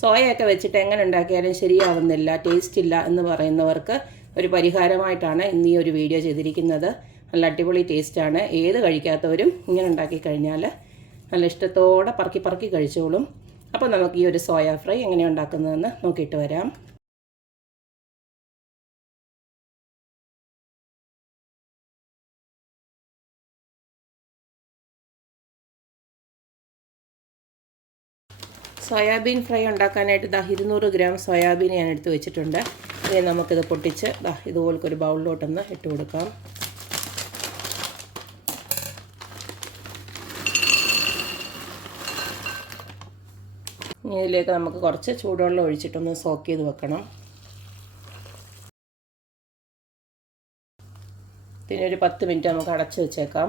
സോയയൊക്കെ വെച്ചിട്ട് എങ്ങനെ ഉണ്ടാക്കിയാലും ശരിയാവുന്നില്ല, ടേസ്റ്റ് ഇല്ല എന്ന് പറയുന്നവർക്ക് ഒരു പരിഹാരമായിട്ടാണ് ഇന്ന് ഈ ഒരു വീഡിയോ ചെയ്തിരിക്കുന്നത്. നല്ല അടിപൊളി ടേസ്റ്റാണ്. ഏത് കഴിക്കാത്തവരും ഇങ്ങനെ ഉണ്ടാക്കി കഴിഞ്ഞാൽ നല്ല ഇഷ്ടത്തോടെ പറക്കി പറക്കി കഴിച്ചോളും. അപ്പോൾ നമുക്ക് ഈ ഒരു സോയ ഫ്രൈ എങ്ങനെയാണ് ഉണ്ടാക്കുന്നതെന്ന് നോക്കിയിട്ട് വരാം. സോയാബീൻ ഫ്രൈ ഉണ്ടാക്കാനായിട്ട് 200 ഗ്രാം സോയാബീൻ ഞാൻ എടുത്ത് വെച്ചിട്ടുണ്ട്. ഇനി നമുക്കിത് പൊട്ടിച്ച് ഇതുപോലൊരു ബൗളിലോട്ടൊന്ന് ഇട്ട് കൊടുക്കാം. ഇനി ഇതിലേക്ക് നമുക്ക് കുറച്ച് ചൂടുവെള്ളം ഒഴിച്ചിട്ടൊന്ന് സോക്ക് ചെയ്ത് വെക്കണം. പിന്നെ ഒരു 10 മിനിറ്റ് നമുക്ക് അടച്ച് വെച്ചേക്കാം.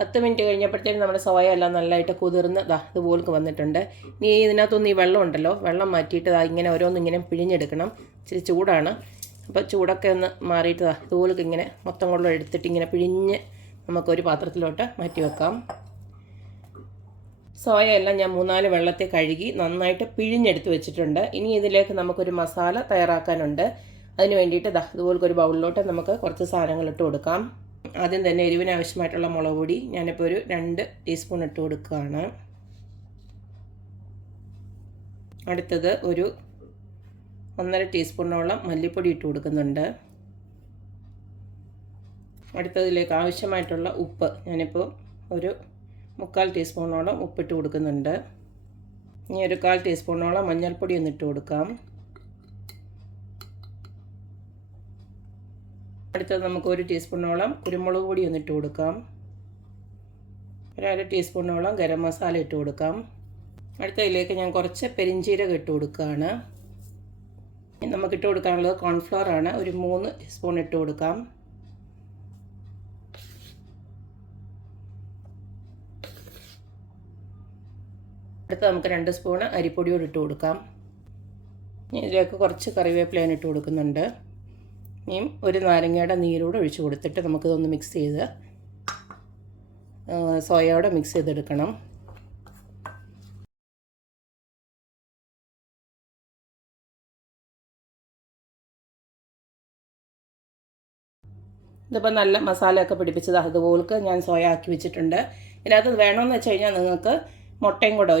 10 മിനിറ്റ് കഴിഞ്ഞപ്പോഴത്തേക്കും നമ്മുടെ സോയ എല്ലാം നല്ലതായിട്ട് കുതിർന്ന് ഇതുപോലൊക്കെ വന്നിട്ടുണ്ട്. ഇനി ഇതിനകത്തൊന്ന് ഈ വെള്ളം ഉണ്ടല്ലോ, വെള്ളം മാറ്റിയിട്ട് ഇങ്ങനെ ഓരോന്നിങ്ങനെ പിഴിഞ്ഞെടുക്കണം. ഇച്ചിരി ചൂടാണ്, അപ്പോൾ ചൂടൊക്കെ ഒന്ന് മാറിയിട്ട് ഇതുപോലൊക്കെ ഇങ്ങനെ മൊത്തം കൊള്ളം എടുത്തിട്ട് ഇങ്ങനെ പിഴിഞ്ഞ് നമുക്കൊരു പാത്രത്തിലോട്ട് മാറ്റി വെക്കാം. സോയ എല്ലാം ഞാൻ 3-4 വെള്ളത്തെ കഴുകി നന്നായിട്ട് പിഴിഞ്ഞെടുത്ത് വെച്ചിട്ടുണ്ട്. ഇനി ഇതിലേക്ക് നമുക്കൊരു മസാല തയ്യാറാക്കാനുണ്ട്. അതിന് വേണ്ടിയിട്ട് ഇതുപോലൊരു ബൗളിലോട്ട് നമുക്ക് കുറച്ച് സാധനങ്ങൾ ഇട്ട് കൊടുക്കാം. ആദ്യം തന്നെ എരിവിന് ആവശ്യമായിട്ടുള്ള മുളക് പൊടി ഞാനിപ്പോൾ ഒരു 2 ടീസ്പൂൺ ഇട്ട് കൊടുക്കുകയാണ്. അടുത്തത് ഒരു 1.5 ടീസ്പൂണോളം മല്ലിപ്പൊടി ഇട്ട് കൊടുക്കുന്നുണ്ട്. അടുത്തതിലേക്ക് ആവശ്യമായിട്ടുള്ള ഉപ്പ് ഞാനിപ്പോൾ ഒരു 3/4 ടീസ്പൂണോളം ഉപ്പിട്ട് കൊടുക്കുന്നുണ്ട്. ഇനി ഒരു 1/4 ടീസ്പൂണോളം മഞ്ഞൾപ്പൊടി ഒന്ന് ഇട്ട് കൊടുക്കാം. അടുത്തത് നമുക്ക് 1 ടീസ്പൂണോളം കുരുമുളക് പൊടി ഒന്ന് ഇട്ട് കൊടുക്കാം. ഒരു 1/2 ടീസ്പൂണോളം ഗരം മസാല ഇട്ട് കൊടുക്കാം. അടുത്തതിലേക്ക് ഞാൻ കുറച്ച് പെരിഞ്ചീരകം ഇട്ട് കൊടുക്കുകയാണ്. നമുക്കിട്ട് കൊടുക്കാനുള്ളത് കോൺഫ്ലവർ ആണ്. ഒരു 3 ടീസ്പൂൺ ഇട്ട് കൊടുക്കാം. അടുത്ത നമുക്ക് 2 സ്പൂൺ അരിപ്പൊടിയോട് ഇട്ട് കൊടുക്കാം. ഇതിലേക്ക് കുറച്ച് കറിവേപ്പില ഇട്ട് കൊടുക്കുന്നുണ്ട്. ഇനിയും ഒരു നാരങ്ങയുടെ നീരോടെ ഒഴിച്ച് കൊടുത്തിട്ട് നമുക്കിതൊന്ന് മിക്സ് ചെയ്ത് സോയയോടെ മിക്സ് ചെയ്തെടുക്കണം. ഇതിപ്പോൾ നല്ല മസാലയൊക്കെ പിടിപ്പിച്ചത് അതുപോലെ ഞാൻ സോയ ആക്കി വെച്ചിട്ടുണ്ട്. ഇതിനകത്ത് വേണമെന്ന് വെച്ച് കഴിഞ്ഞാൽ നിങ്ങൾക്ക് മുട്ടയും കൂടെ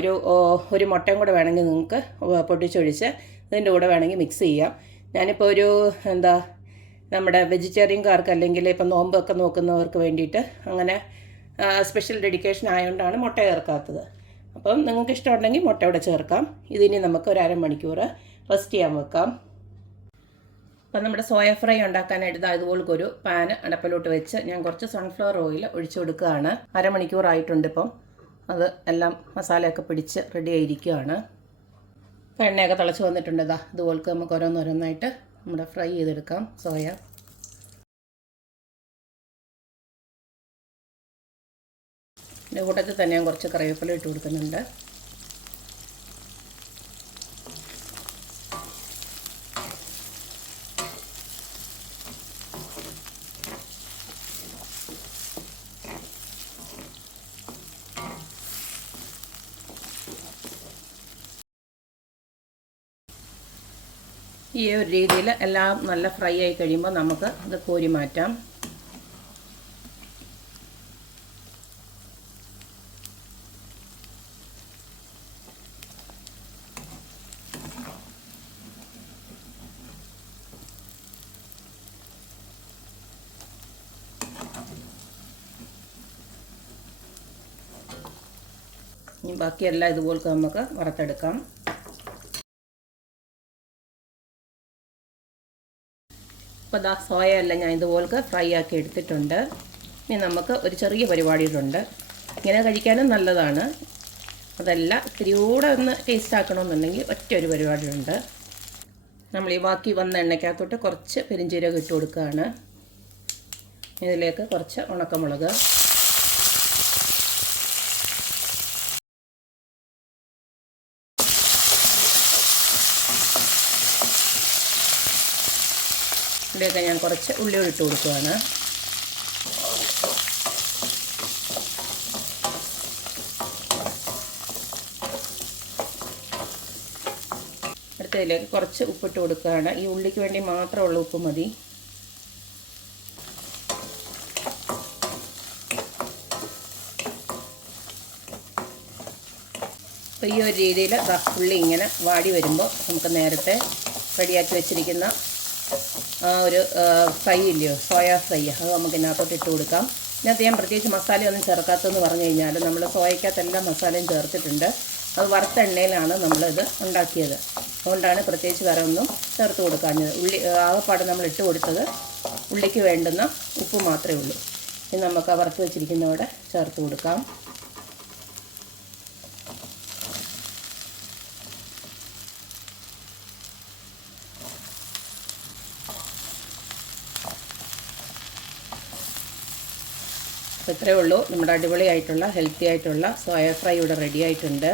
ഒരു മുട്ടയും കൂടെ വേണമെങ്കിൽ നിങ്ങൾക്ക് പൊട്ടിച്ചൊഴിച്ച് ഇതിൻ്റെ കൂടെ വേണമെങ്കിൽ മിക്സ് ചെയ്യാം. ഞാനിപ്പോൾ ഒരു നമ്മുടെ വെജിറ്റേറിയൻകാർക്ക് അല്ലെങ്കിൽ ഇപ്പം നോമ്പൊക്കെ നോക്കുന്നവർക്ക് വേണ്ടിയിട്ട് അങ്ങനെ സ്പെഷ്യൽ ഡെഡിക്കേഷൻ ആയതുകൊണ്ടാണ് മുട്ട ചേർക്കാത്തത്. അപ്പം നിങ്ങൾക്ക് ഇഷ്ടമുണ്ടെങ്കിൽ മുട്ട ഇവിടെ ചേർക്കാം. ഇതിനി നമുക്ക് ഒരു 1/2 മണിക്കൂർ റെസ്റ്റ് ചെയ്യാൻ വെക്കാം. അപ്പം നമ്മുടെ സോയ ഫ്രൈ ഉണ്ടാക്കാനായിട്ട് ഇതുപോലൊരു പാന് അടപ്പിലോട്ട് വെച്ച് ഞാൻ കുറച്ച് സൺഫ്ലവർ ഓയിൽ ഒഴിച്ചു കൊടുക്കുകയാണ്. 1/2 മണിക്കൂറായിട്ടുണ്ട്. ഇപ്പം അത് എല്ലാം മസാലയൊക്കെ പിടിച്ച് റെഡി ആയിരിക്കുകയാണ്. എണ്ണയൊക്കെ തിളച്ച് വന്നിട്ടുണ്ട്. ഇതുപോലെ നമുക്ക് ഓരോന്നോരോന്നായിട്ട് നമ്മുടെ ഫ്രൈ ചെയ്തെടുക്കാം സോയ. ഇതിൻ്റെ കൂട്ടത്തിൽ തന്നെ ഞാൻ കുറച്ച് കറിവേപ്പില ഇട്ട് കൊടുക്കുന്നുണ്ട്. ഈ ഒരു രീതിയിൽ എല്ലാം നല്ല ഫ്രൈ ആയി കഴിയുമ്പോൾ നമുക്ക് ഇത് കോരി മാറ്റാം. ഇനി ബാക്കിയെല്ലാം ഇതുപോലെ നമുക്ക് വറുത്തെടുക്കാം. അപ്പോൾ സോയ എല്ലാം ഞാൻ ഇതുപോലെ ഫ്രൈ ആക്കി എടുത്തിട്ടുണ്ട്. ഇനി നമുക്ക് ഒരു ചെറിയ പരിപാടിയുണ്ട്. ഇങ്ങനെ കഴിക്കാനും നല്ലതാണ്. അതല്ല ഇത്തിരി കൂടെ ഒന്ന് ടേസ്റ്റ് ആക്കണമെന്നുണ്ടെങ്കിൽ ഒറ്റൊരു പരിപാടിയുണ്ട്. നമ്മൾ ഈ ബാക്കി വന്ന എണ്ണയ്ക്കകത്തോട്ട് കുറച്ച് പെരിഞ്ചീരകം ഇട്ട് കൊടുക്കുകയാണ്. ഇതിലേക്ക് കുറച്ച് ഉണക്കമുളക്, ഇതിലേക്ക് ഞാൻ കുറച്ച് ഉള്ളിയോട് ഇട്ട് കൊടുക്കുകയാണ്. എടുത്തതിലേക്ക് കുറച്ച് ഉപ്പിട്ട് കൊടുക്കുകയാണ്. ഈ ഉള്ളിക്ക് വേണ്ടി മാത്രമുള്ള ഉപ്പ് മതി. അപ്പോൾ ഈ ഒരു രീതിയിൽ ഉള്ളി ഇങ്ങനെ വാടി വരുമ്പോൾ നമുക്ക് നേരത്തെ റെഡിയാക്കി വെച്ചിരിക്കുന്ന ആ ഒരു ഫ്രൈ ഇല്ലയോ, സോയാ ഫ്രൈ, അത് നമുക്ക് ഇതിനകത്തോട്ട് ഇട്ട് കൊടുക്കാം. ഇതിനകത്ത് ഞാൻ പ്രത്യേകിച്ച് മസാലയൊന്നും ചേർക്കാത്തതെന്ന് പറഞ്ഞു കഴിഞ്ഞാൽ നമ്മൾ സോയക്കകത്തെല്ലാം മസാലയും ചേർത്തിട്ടുണ്ട്. അത് വറുത്ത എണ്ണയിലാണ് നമ്മളിത് ഉണ്ടാക്കിയത്. അതുകൊണ്ടാണ് പ്രത്യേകിച്ച് വേറെ ഒന്നും ചേർത്ത് കൊടുക്കാഞ്ഞത്. ആകെപ്പാട് നമ്മൾ ഇട്ട് കൊടുത്തത് ഉള്ളിക്ക് വേണ്ടുന്ന ഉപ്പ് മാത്രമേ ഉള്ളൂ. ഇനി നമുക്ക് ആ വറുത്ത് വെച്ചിരിക്കുന്നതോടെ ചേർത്ത് കൊടുക്കാം. അപ്പോൾ ഇത്രയേ ഉള്ളൂ. നമ്മുടെ അടിപൊളിയായിട്ടുള്ള ഹെൽത്തി ആയിട്ടുള്ള സോയ ഫ്രൈ ഇവിടെ റെഡി ആയിട്ടുണ്ട്.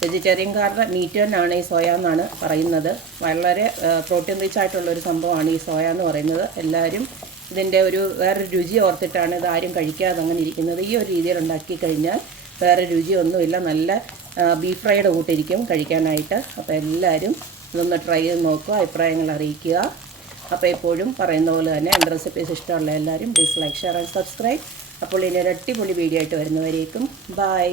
വെജിറ്റേറിയൻകാരുടെ മീറ്റ് തന്നെയാണ് ഈ സോയ എന്നാണ് പറയുന്നത്. വളരെ പ്രോട്ടീൻ റിച്ച് ആയിട്ടുള്ളൊരു സംഭവമാണ് ഈ സോയ എന്ന് പറയുന്നത്. എല്ലാവരും ഇതിൻ്റെ വേറൊരു രുചി ഓർത്തിട്ടാണ് ഇതാരും കഴിക്കാതെ അങ്ങനെ ഇരിക്കുന്നത്. ഈ ഒരു രീതിയിൽ ഉണ്ടാക്കി കഴിഞ്ഞാൽ വേറെ രുചിയൊന്നുമില്ല. നല്ല ബീഫ് ഫ്രൈയുടെ കൂട്ടിരിക്കും കഴിക്കാനായിട്ട്. അപ്പോൾ എല്ലാവരും ഇതൊന്ന് ട്രൈ ചെയ്ത് നോക്കുക, അഭിപ്രായങ്ങൾ അറിയിക്കുക. അപ്പോൾ എപ്പോഴും പറയുന്ന പോലെ തന്നെ എൻ്റെ റെസിപ്പീസ് ഇഷ്ടമുള്ള എല്ലാവരും please like, share and subscribe. അപ്പോൾ ഇനി ഒരു അടിപൊളി വീഡിയോ ആയിട്ട് വരുന്നവരേക്കും ബൈ.